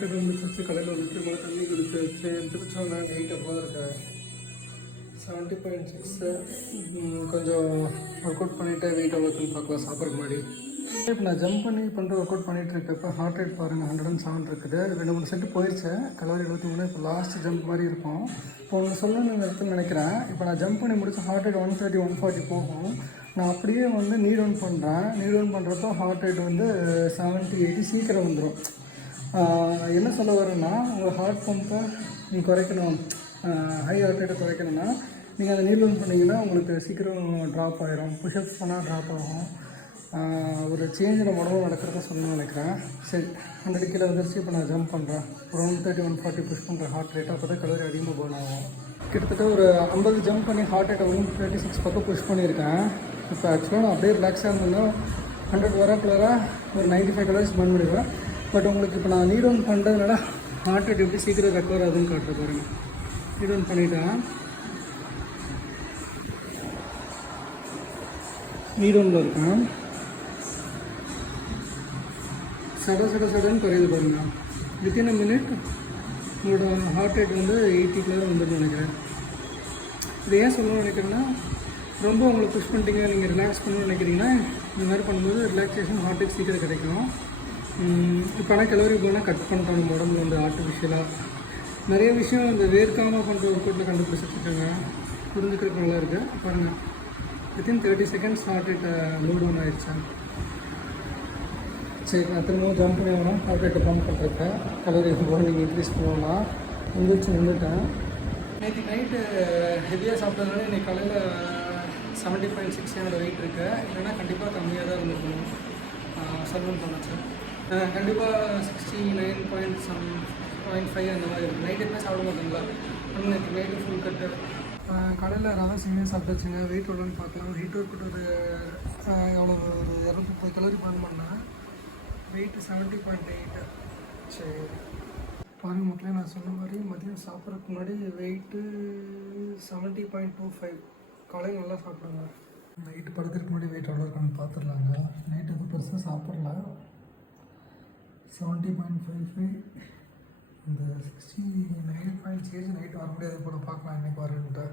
காலையில் வந்துச்சு, காலையில் வந்துட்டு மழை தண்ணி குடிச்சு வச்சு எடுத்துக்கிச்சோம். வெயிட் அப்போ இருக்கேன் 70.6. கொஞ்சம் ஒர்க் அவுட் பண்ணிவிட்டு வெயிட் எவ்வளோக்குன்னு பார்க்கலாம் சாப்பிட்றதுக்கு முன்னாடி. இப்போ நான் ஜம்ப் பண்ணி பண்ணுற ஒர்க் அவுட் பண்ணிகிட்டு இருக்கப்போ ஹார்ட் ரேட் பாருங்கள் 107 இருக்குது. 2-3 செட்டு போயிடுச்சு. கலோரி 23. இப்போ லாஸ்ட் ஜம்ப் மாதிரி இருக்கும். இப்போ ஒன்று சொல்லணும்னு இடத்துல நினைக்கிறேன். இப்போ நான் ஜம்ப் பண்ணி முடிச்சு ஹார்ட் ரேட் 130 140 போகும். நான் அப்படியே வந்து நீட் டவுன் பண்ணுறேன். நீட் டவுன் பண்ணுறப்போ ஹார்ட் ரேட் வந்து 70-80 சீக்கிரம் வந்துடும். என்ன சொல்ல வரேன்னா, உங்கள் ஹார்ட் பம்பை நீங்கள் குறைக்கணும், ஹை ஹார்ட் ரேட்டை குறைக்கணும்னா நீங்கள் அதை நீட் டவுன் பண்ணிங்கன்னா உங்களுக்கு சீக்கிரம் ட்ராப் ஆகிரும். புஷ்அப்ஸ் பண்ணால் ட்ராப் ஆகும். ஒரு சேஞ்சில் உடம்பு நடக்கிறத சொல்லணும்னு நினைக்கிறேன். சரி, 100 கிலோ வந்துருச்சு. இப்போ நான் ஜம்ப் பண்ணுறேன். ஒரு 130 140 புஷ் பண்ணுறேன் ஹார்ட் ரேட். அப்போ தான் கலோரி அதிகமாக பர்ன் ஆகும். கிட்டத்தட்ட ஒரு 50 ஜம்ப் பண்ணி ஹார்ட் ரேட்டை 136 பக்கம் புஷ் பண்ணியிருக்கேன். இப்போ ஆக்சுவலாக நான் அப்படியே ரிலாக்ஸாக இருந்தேன்னா 100 வரக்குள்ளார ஒரு 95 கலோரிஸ் பர்ன் பண்ணிடுவேன். பட் உங்களுக்கு இப்போ நான் நீட் டவுன் பண்ணுறதுனால ஹார்ட் ரேட் எப்படி சீக்கிரம் ரெக்கவர் ஆகுதுன்னு காட்டுற பாருங்கள். நீட் டவுன் பண்ணிவிட்டேன். நீட் டவுனில் இருக்கேன். சடன்னு குறையுது பாருங்கள். வித்தின் அ மினிட் உங்களோட ஹார்ட் ரேட் வந்து 80 வந்துடும் நினைக்கிறேன். இது ஏன் சொல்லணும்னு நினைக்கிறேன்னா, ரொம்ப உங்களுக்கு புஷ் பண்ணிட்டீங்க, நீங்கள் ரிலாக்ஸ் பண்ணணும்னு நினைக்கிறீங்கன்னா இந்த மாதிரி பண்ணும்போது ரிலாக்ஸேஷன் ஹார்ட் ரேட் சீக்கிரம் கிடைக்கும். இப்போ ஆனால் கலோரி போனால் கட் பண்ணிட்டோம் நம்ம உடம்புல வந்து ஆர்டிஃபிஷியலாக. நிறைய விஷயம் இந்த வேர்க்காமல் பண்ணுற ஒர்க் அவுட்டில் கண்டுபிடிச்சிட்ருக்காங்க. புரிஞ்சுக்கிறதுக்கு நல்லா இருக்குது. பாருங்கள், within 30 seconds heart rate low down ஆகிடுச்சா. சரி, நான் திரும்பவும் ஜம்ப் பண்ணி வேணும் ஹார்ட் ரேட்டை பம்ப் பண்ணுறேன். கலோரி போல் நீங்கள் இன்க்ரீஸ் பண்ணணும்னா நின்றுட்டேன். நேற்று நைட்டு ஹெவியாக சாப்பிட்டதுனால இன்றைக்கி காலையில் 70.6 என்னோட வெயிட் இருக்குது. இல்லைன்னா கண்டிப்பாக கம்மியாக தான் இருந்துருக்கணும். சர்வன் பண்ணுச்சு கண்டிப்பாக 69.5 அந்த மாதிரி இருக்குது. நைட் எப்பவுமே சாப்பிட மாட்டேங்களா, ஆனால் நேற்று நைட்டு ஃபுல் கட்டு. காலையில் ரவை சேமியா சாப்பிட்டாச்சுங்க. வெயிட் எவ்வளோன்னு பார்க்கலாம். ஹீட் ஒர்க் ஒரு எவ்வளோ ஒரு 230 கலோரி பர்ன் பண்ணேன். வெயிட் 70.8. சரி பாருங்கள் மக்களே, நான் சொன்ன மாதிரி மதியம் சாப்பிட்றதுக்கு முன்னாடி வெயிட்டு 70.25. காலையில் நல்லா சாப்பிடுங்க. நைட்டு படுக்கிறதுக்கு முன்னாடி வெயிட் எவ்வளோ இருக்கான்னு பார்த்துடலாங்க. நைட்டு எதுவும் பெருசாக சாப்பிட்ல. 70.55. இந்த 69.6 நைட்டு வர முடியாது போல. பார்க்கலாம் இன்னைக்கு வரேன்ட்டு.